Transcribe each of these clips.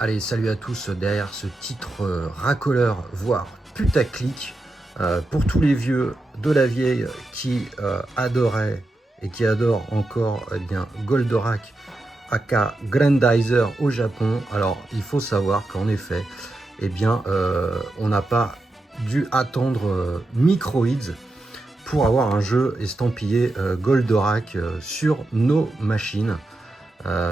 Allez, salut à tous derrière ce titre racoleur, voire putaclic, pour tous les vieux de la vieille qui adoraient et qui adorent encore bien Goldorak aka Grandizer au Japon. Alors, il faut savoir qu'en effet, on n'a pas dû attendre Microids pour avoir un jeu estampillé Goldorak sur nos machines,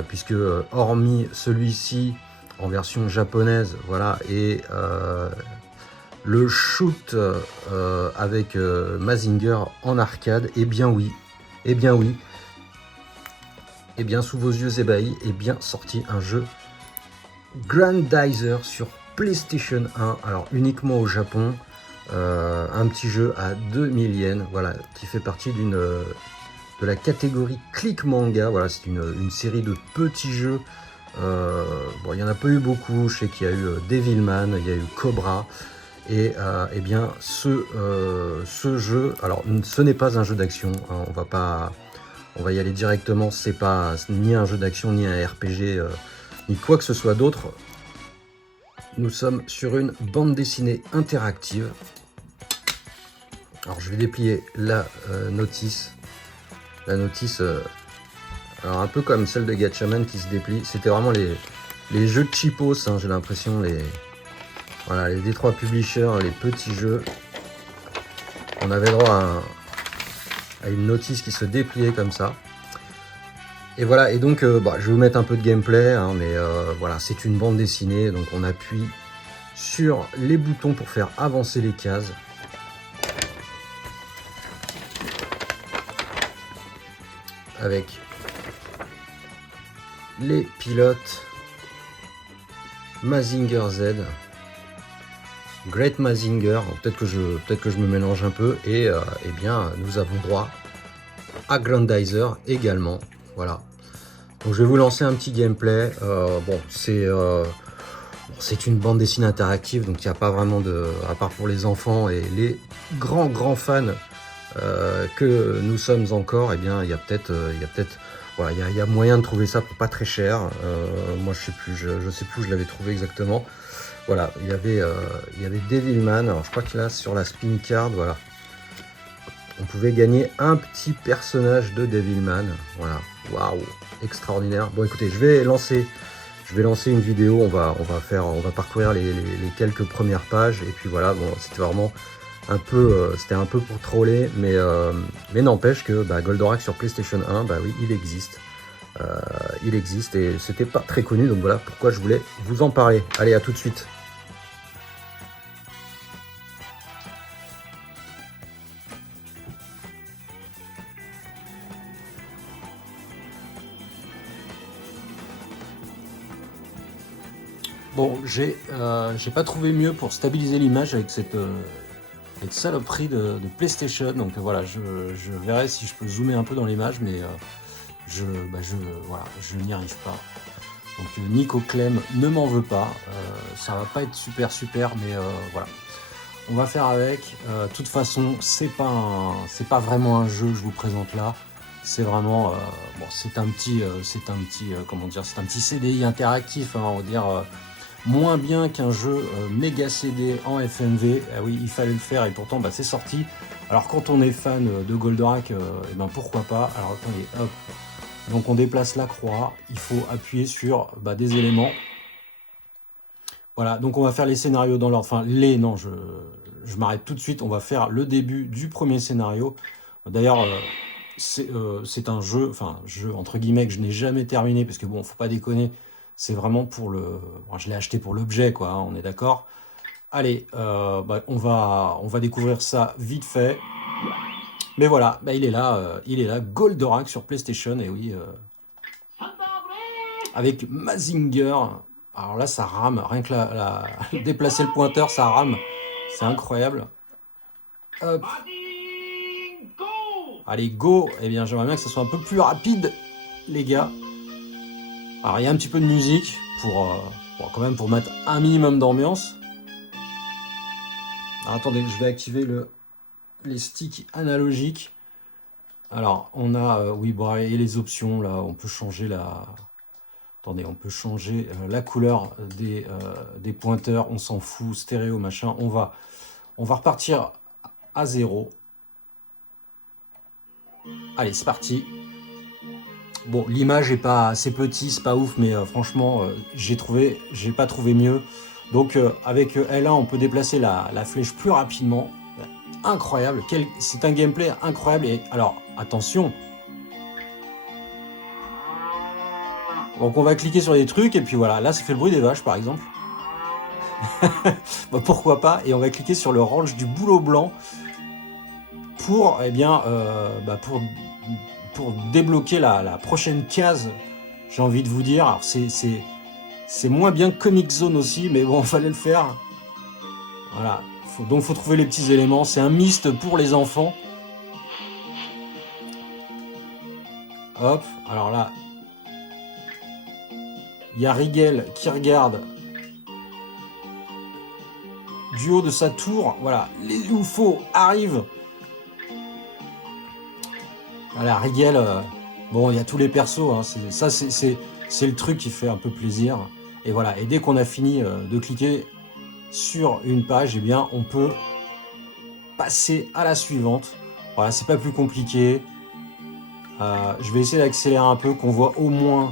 puisque hormis celui-ci en version japonaise, voilà, et le shoot avec Mazinger en arcade, eh bien oui, eh bien oui, eh bien sous vos yeux ébahis, est bien sorti un jeu Grandizer sur PlayStation 1, alors uniquement au Japon, un petit jeu à 2000 yens, voilà, qui fait partie de la catégorie Click Manga. Voilà, c'est une série de petits jeux. Bon, il n'y en a pas eu beaucoup. Je sais qu'il y a eu Devilman, il y a eu Cobra. Et eh bien, ce jeu, alors ce n'est pas un jeu d'action. Hein, on va y aller directement. C'est pas ni un jeu d'action, ni un RPG, ni quoi que ce soit d'autre. Nous sommes sur une bande dessinée interactive. Alors, je vais déplier la notice. La notice, alors un peu comme celle de Gatchaman qui se déplie. C'était vraiment les jeux de cheapos, hein, j'ai l'impression, voilà, les D3 Publishers, les petits jeux. On avait droit à une notice qui se dépliait comme ça. Et voilà, et donc je vais vous mettre un peu de gameplay, hein, mais voilà, c'est une bande dessinée, donc on appuie sur les boutons pour faire avancer les cases. Avec les pilotes Mazinger Z, Great Mazinger, peut-être que je me mélange un peu, et eh bien nous avons droit à Grandizer également. Voilà. Donc je vais vous lancer un petit gameplay. Bon, c'est une bande dessinée interactive, donc il n'y a pas vraiment de, à part pour les enfants et les grands fans que nous sommes encore, eh bien il y a peut-être, voilà, il y a moyen de trouver ça pour pas très cher. Moi je sais plus, je sais plus où je l'avais trouvé exactement. Voilà, il y avait Devilman. Alors je crois que là sur la spin card, voilà, on pouvait gagner un petit personnage de Devilman. Voilà, waouh, extraordinaire. Bon écoutez, je vais lancer une vidéo. On va parcourir les quelques premières pages et puis voilà. Bon, c'était vraiment un peu, c'était un peu pour troller, mais n'empêche que bah, Goldorak sur PlayStation 1, bah oui, il existe et c'était pas très connu. Donc voilà pourquoi je voulais vous en parler. Allez, à tout de suite. Bon, j'ai pas trouvé mieux pour stabiliser l'image avec cette saloperie de PlayStation. Donc voilà, je verrai si je peux zoomer un peu dans l'image, mais voilà, je n'y arrive pas. Donc Nico Clem ne m'en veut pas. Ça va pas être super, mais voilà. On va faire avec. De toute façon, c'est pas vraiment un jeu que je vous présente là. C'est vraiment, bon, c'est un petit, comment dire, c'est un petit CDI interactif, hein, on va dire. Moins bien qu'un jeu méga CD en FMV. Ah oui, il fallait le faire et pourtant bah, c'est sorti. Alors quand on est fan de Goldorak, et ben pourquoi pas. Alors attendez, hop. Donc on déplace la croix, il faut appuyer sur bah, des éléments. Voilà, donc on va faire les scénarios dans l'ordre. Enfin, non, je m'arrête tout de suite. On va faire le début du premier scénario. D'ailleurs, c'est un jeu, enfin, jeu entre guillemets que je n'ai jamais terminé parce que bon, faut pas déconner. C'est vraiment pour le. Bon, je l'ai acheté pour l'objet, quoi, hein, on est d'accord. Allez, bah, on va découvrir ça vite fait. Mais voilà, bah, il est là, Goldorak sur PlayStation, et oui, avec Mazinger. Alors là, ça rame, rien que déplacer le pointeur, ça rame. C'est incroyable. Hop. Allez, go. Eh bien, j'aimerais bien que ce soit un peu plus rapide, les gars. Alors, il y a un petit peu de musique quand même pour mettre un minimum d'ambiance. Alors, attendez, je vais activer les sticks analogiques. Alors, on a, oui, bon, et les options, là, on peut changer Attendez, on peut changer la couleur des pointeurs, on s'en fout, stéréo, machin. On va repartir à 0. Allez, c'est parti. Bon, l'image est pas assez petit, c'est pas ouf, mais franchement, j'ai pas trouvé mieux. Donc avec L1, on peut déplacer la flèche plus rapidement. Incroyable, c'est un gameplay incroyable. Et alors, attention. Donc on va cliquer sur des trucs, et puis voilà, là ça fait le bruit des vaches par exemple. Bah, pourquoi pas. Et on va cliquer sur le range du bouleau blanc pour, eh bien, pour débloquer la prochaine case, j'ai envie de vous dire. Alors c'est moins bien que Comic Zone aussi, mais bon, fallait le faire. Voilà, donc faut trouver les petits éléments. C'est un mist pour les enfants. Hop, alors là, il y a Rigel qui regarde du haut de sa tour. Voilà, les UFO arrivent. Voilà, Rigel, bon, il y a tous les persos, hein, c'est le truc qui fait un peu plaisir. Et voilà, et dès qu'on a fini de cliquer sur une page, eh bien, on peut passer à la suivante. Voilà, c'est pas plus compliqué. Je vais essayer d'accélérer un peu, qu'on voit au moins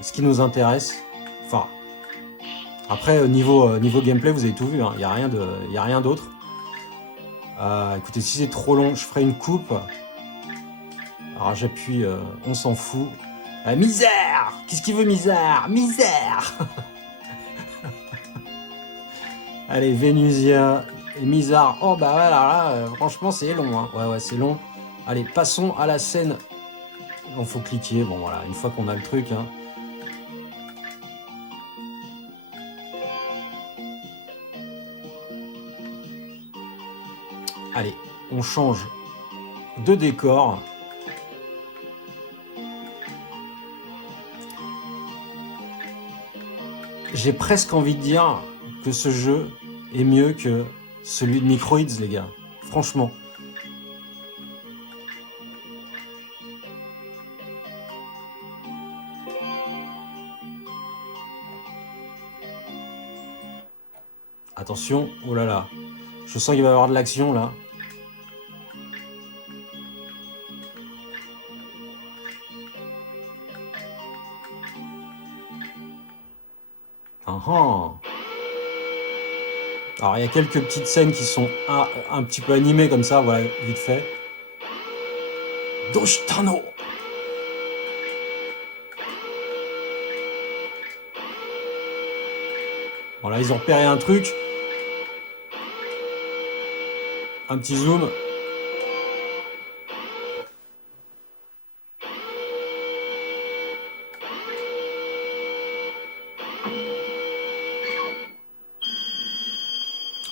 ce qui nous intéresse. Enfin, après, niveau gameplay, vous avez tout vu, hein, il n'y a rien d'autre. Écoutez, si c'est trop long, je ferai une coupe. Alors j'appuie, on s'en fout. Misère! Qu'est-ce qu'il veut, Misère? Misère! Allez, Vénusia et Misère. Oh bah voilà, là, franchement c'est long, hein. Ouais, c'est long. Allez, passons à la scène. Il faut cliquer, bon voilà, une fois qu'on a le truc, hein. Allez, on change de décor. J'ai presque envie de dire que ce jeu est mieux que celui de Microids, les gars. Franchement. Attention, oh là là. Je sens qu'il va y avoir de l'action là. Alors il y a quelques petites scènes qui sont un petit peu animées comme ça, voilà, vite fait. Doshitano. Voilà, ils ont repéré un truc. Un petit zoom.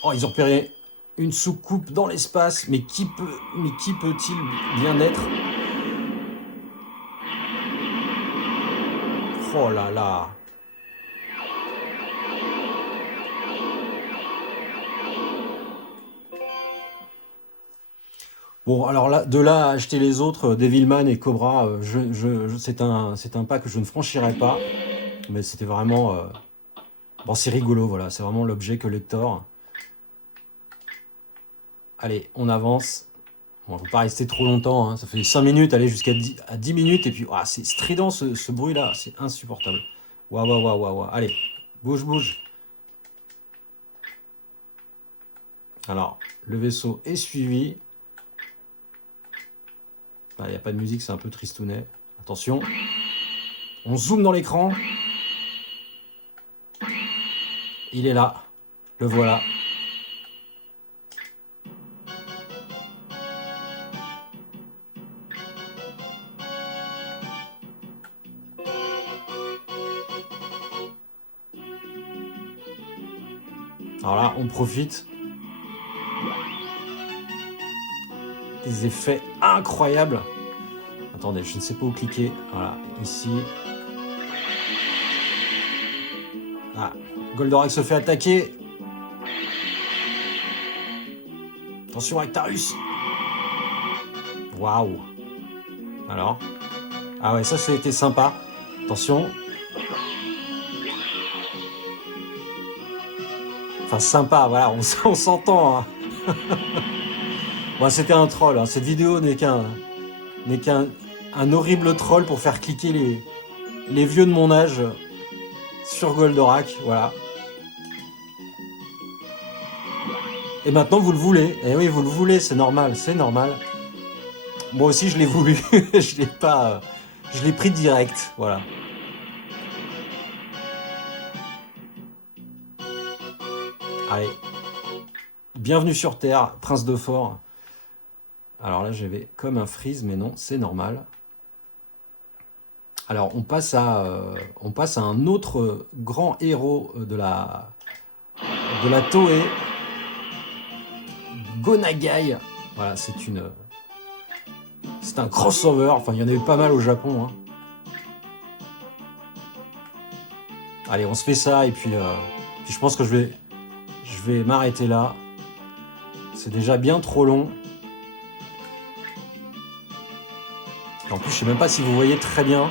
Oh, ils ont repéré une soucoupe dans l'espace, mais qui peut-il bien être? Oh là là. Bon, alors là, de là à acheter les autres, Devilman et Cobra, c'est un pas que je ne franchirai pas. Mais c'était vraiment... Bon, c'est rigolo, voilà, c'est vraiment l'objet collector. Allez, on avance. Bon, il ne faut pas rester trop longtemps, hein. Ça fait 5 minutes, aller jusqu'à 10 minutes, et puis c'est strident ce bruit-là, c'est insupportable. Waouh. Allez, bouge. Alors, le vaisseau est suivi. Il n'y a pas de musique, c'est un peu tristounet. Attention. On zoome dans l'écran. Il est là. Le voilà. Alors là, on profite. Des effets incroyables. Attendez, je ne sais pas où cliquer. Voilà, ici. Ah, Goldorak se fait attaquer. Attention Actarus. Waouh. Alors. Ah ouais, ça c'était sympa. Attention. Enfin, sympa, voilà, on s'entend. Hein. Bon, c'était un troll. Hein. Cette vidéo n'est qu'un horrible troll pour faire cliquer les vieux de mon âge sur Goldorak. Voilà. Et maintenant, vous le voulez. Eh oui, vous le voulez, c'est normal, c'est normal. Moi aussi, je l'ai voulu. Je l'ai pas... Je l'ai pris direct, voilà. Allez. Bienvenue sur Terre, Prince de Fort. Alors là, j'avais comme un freeze, mais non, c'est normal. Alors, on passe à un autre grand héros de la Toei. Go Nagai. Voilà, c'est un crossover. Enfin, il y en a eu pas mal au Japon. Hein. Allez, on se fait ça et puis je pense que je vais m'arrêter là. C'est déjà bien trop long. Et en plus, je sais même pas si vous voyez très bien.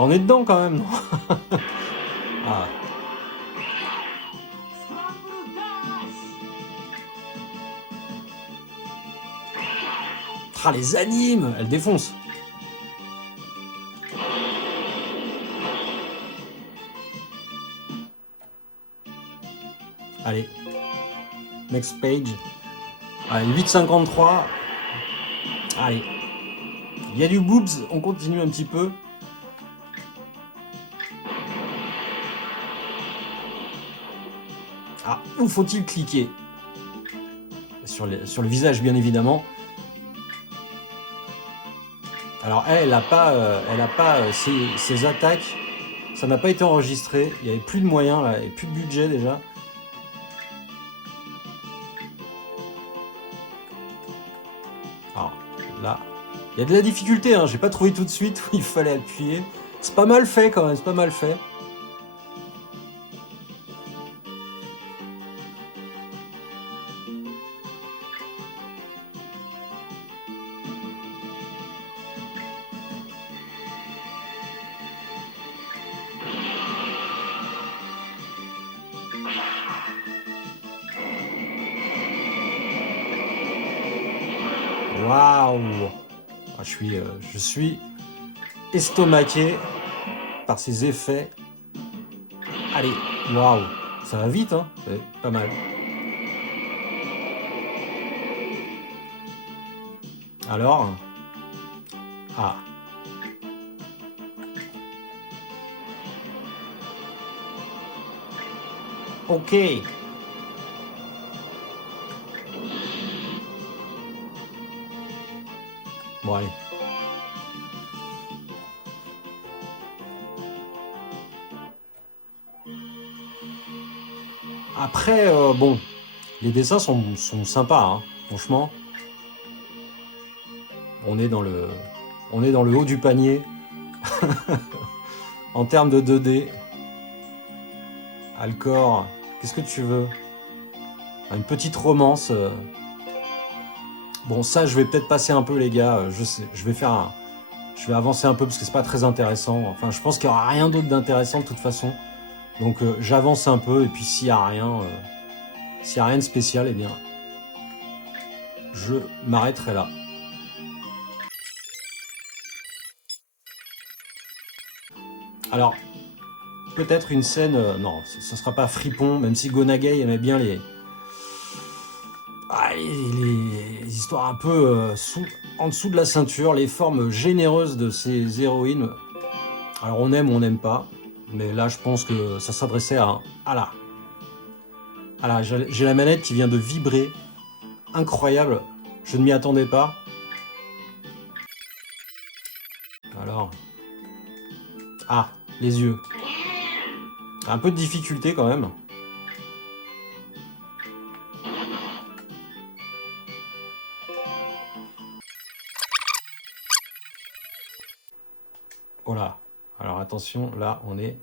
On est dedans quand même, non? Ah. Ah, les animes, elles défoncent. Allez. Next page. Allez, 8,53. Allez. Il y a du boobs, on continue un petit peu. Ah, où faut-il cliquer? Sur le visage, bien évidemment. Alors, elle n'a pas ses attaques. Ça n'a pas été enregistré. Il n'y avait plus de moyens, là, et plus de budget déjà. Alors, là, il y a de la difficulté. Hein. J'ai pas trouvé tout de suite où il fallait appuyer. C'est pas mal fait quand même, c'est pas mal fait. Waouh! Je suis estomaqué par ces effets. Allez, waouh! Ça va vite, hein? C'est pas mal. Alors? Ah. Ok. Bon, allez. Après, bon, les dessins sont sympas, hein, franchement. On est dans le haut du panier. En termes de 2D. Alcor, qu'est-ce que tu veux? Une petite romance. Bon, ça, je vais peut-être passer un peu, les gars. Je sais, je vais avancer un peu parce que c'est pas très intéressant. Enfin, je pense qu'il n'y aura rien d'autre d'intéressant de toute façon. Donc, j'avance un peu et puis s'il n'y a rien de spécial, eh bien, je m'arrêterai là. Alors, peut-être une scène... non, ça sera pas fripon, même si Go Nagai aimait bien les histoires un peu en dessous de la ceinture, les formes généreuses de ces héroïnes. Alors on aime ou on n'aime pas, mais là je pense que ça s'adressait à là. Ah là, j'ai la manette qui vient de vibrer. Incroyable, je ne m'y attendais pas. Alors... Ah, les yeux. Un peu de difficulté quand même. Voilà. Alors attention, là, on est...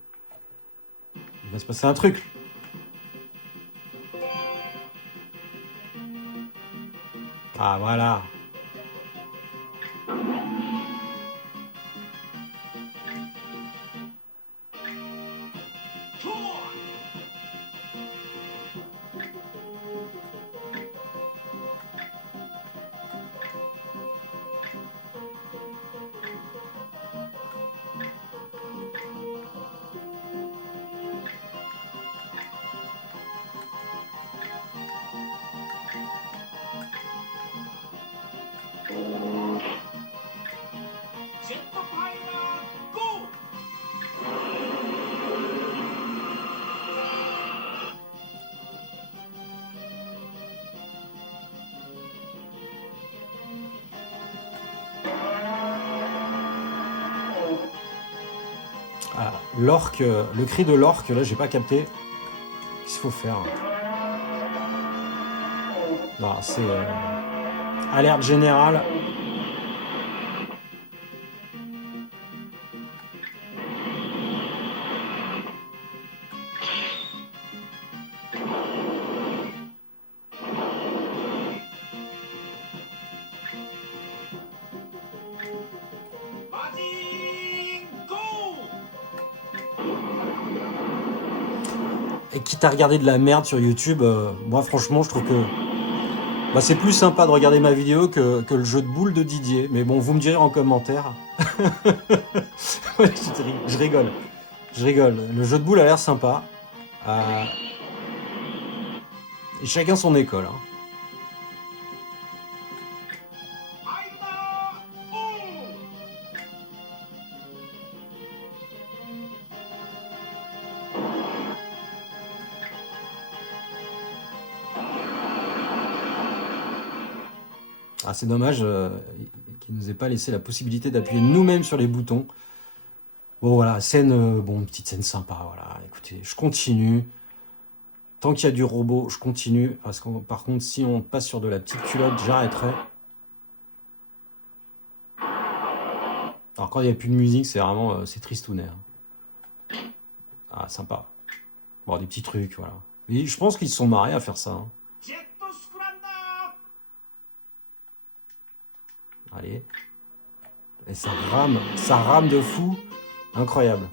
Il va se passer un truc. Ah, voilà. Ah, l'orque, le cri de l'orque, là, j'ai pas capté. Qu'est-ce qu'il faut faire? Non, c'est alerte générale. Et quitte à regarder de la merde sur YouTube, moi franchement je trouve que bah, c'est plus sympa de regarder ma vidéo que le jeu de boules de Didier. Mais bon, vous me direz en commentaire. Ouais, je rigole. Je rigole. Le jeu de boules a l'air sympa. Et chacun son école. Hein. Ah, c'est dommage qu'il nous ait pas laissé la possibilité d'appuyer nous-mêmes sur les boutons. Bon voilà, scène, bon, petite scène sympa, voilà. Écoutez, je continue. Tant qu'il y a du robot, je continue. Parce que par contre, si on passe sur de la petite culotte, j'arrêterai. Alors quand il n'y a plus de musique, c'est vraiment, c'est tristounet. Hein. Ah, sympa. Bon, des petits trucs, voilà. Et je pense qu'ils se sont marrés à faire ça. Hein. Allez. Et ça rame de fou. Incroyable.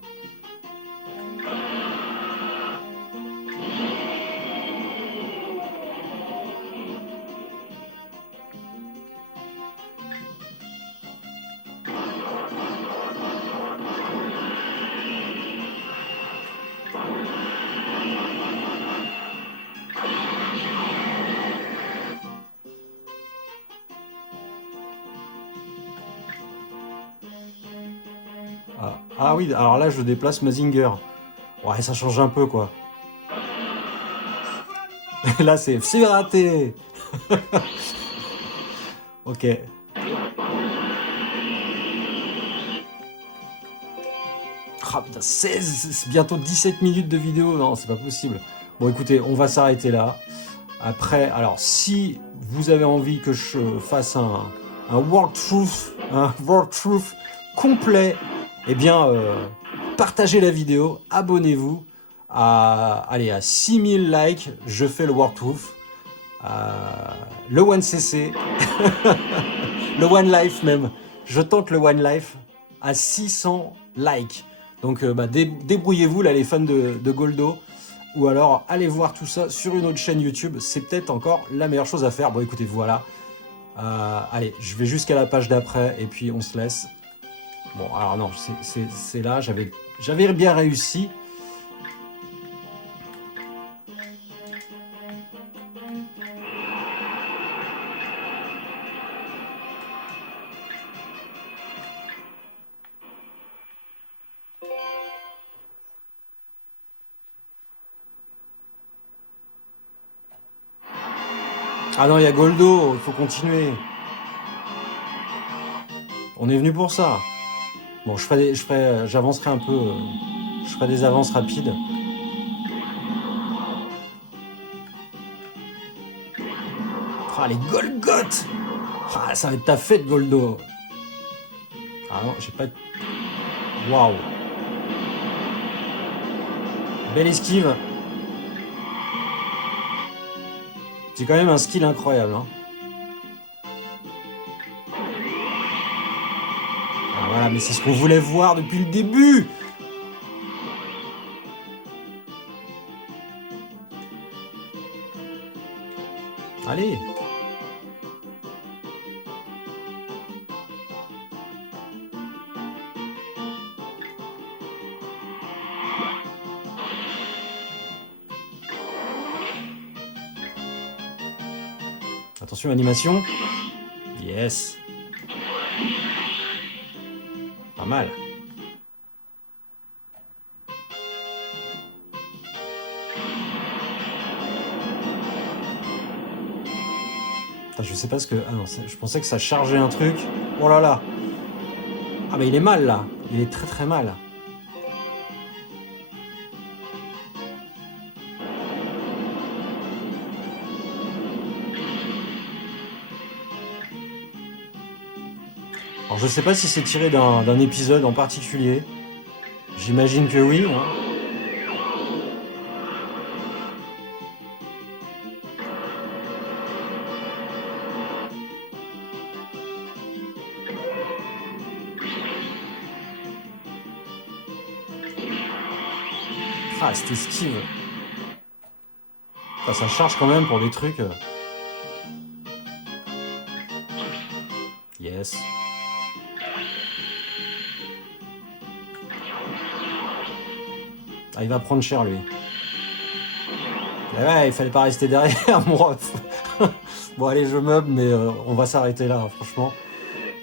Ah oui, alors là je déplace Mazinger. Ouais, ça change un peu quoi. Là c'est raté. Ok. Ah putain, 16, c'est bientôt 17 minutes de vidéo. Non, c'est pas possible. Bon écoutez, on va s'arrêter là. Après, alors si vous avez envie que je fasse un World Truth complet, eh bien, partagez la vidéo, abonnez-vous. Allez, à 6000 likes, je fais le World Truth. Le One CC, le One Life même. Je tente le One Life à 600 likes. Donc, débrouillez-vous, là, les fans de Goldo. Ou alors, allez voir tout ça sur une autre chaîne YouTube. C'est peut-être encore la meilleure chose à faire. Bon, écoutez, voilà. Allez, je vais jusqu'à la page d'après et puis on se laisse. Bon, alors non, c'est là, j'avais bien réussi. Ah non, il y a Goldo, il faut continuer. On est venu pour ça. Bon, j'avancerai un peu, je ferai des avances rapides. Ah, les Golgoth! Ah, ça va être ta fête, Goldo! Ah non, j'ai pas... Waouh. Belle esquive. C'est quand même un skill incroyable. Hein. Ah, voilà, mais c'est ce qu'on voulait voir depuis le début. Allez. Attention, animation. Yes. Pas mal. Putain, je sais pas ce que... Ah non, je pensais que ça chargeait un truc. Oh là là. Ah mais il est mal là. Il est très très mal. Alors je sais pas si c'est tiré d'un épisode en particulier. J'imagine que oui. Hein. Ah, cette esquive. Enfin, ça charge quand même pour des trucs. Yes. Ah, il va prendre cher lui. Et ouais, il fallait pas rester derrière, mon ref. Bon, allez, je meuble, mais on va s'arrêter là, hein, franchement.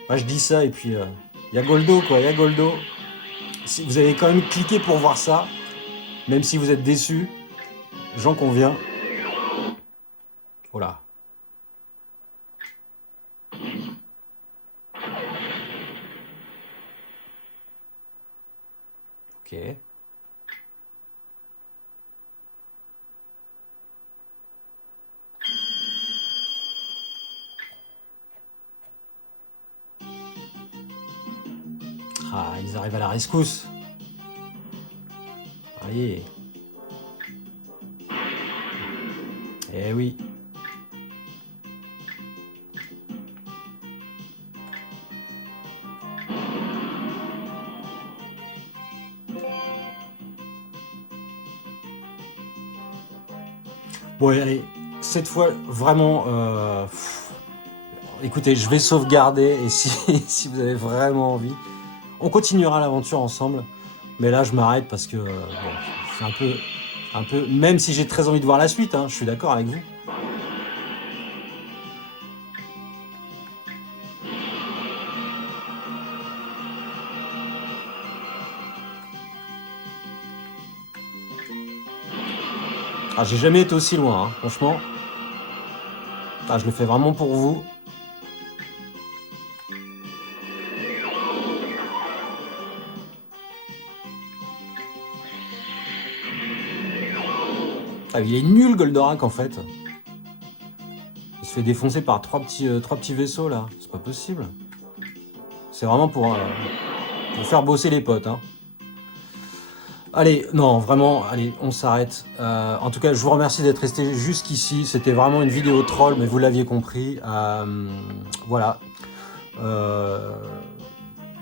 Moi, je dis ça, et puis il y a Goldo, quoi, il y a Goldo. Si vous avez quand même cliqué pour voir ça, même si vous êtes déçus, j'en conviens. Voilà. Ok. Ah, ils arrivent à la rescousse. Allez. Eh oui. Bon, allez, cette fois, vraiment... écoutez, je vais sauvegarder, et si, si vous avez vraiment envie, on continuera l'aventure ensemble. Mais là, je m'arrête parce que bon, c'est un peu... Même si j'ai très envie de voir la suite, hein, je suis d'accord avec vous. Ah, j'ai jamais été aussi loin, hein, franchement. Ah, je le fais vraiment pour vous. Ah, il est nul, Goldorak, en fait. Il se fait défoncer par trois petits vaisseaux, là. C'est pas possible. C'est vraiment pour faire bosser les potes, hein. Allez, non, vraiment, allez, on s'arrête. En tout cas, je vous remercie d'être resté jusqu'ici. C'était vraiment une vidéo troll, mais vous l'aviez compris. Voilà.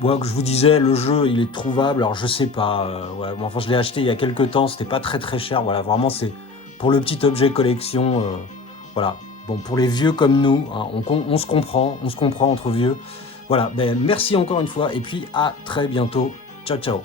Moi, que je vous disais, le jeu, il est trouvable. Alors, je sais pas. Ouais, bon, enfin, je l'ai acheté il y a quelques temps. C'était pas très très cher. Voilà, vraiment, c'est pour le petit objet collection. Voilà. Bon, pour les vieux comme nous, hein, on se comprend entre vieux. Voilà. Ben, merci encore une fois. Et puis, à très bientôt. Ciao, ciao.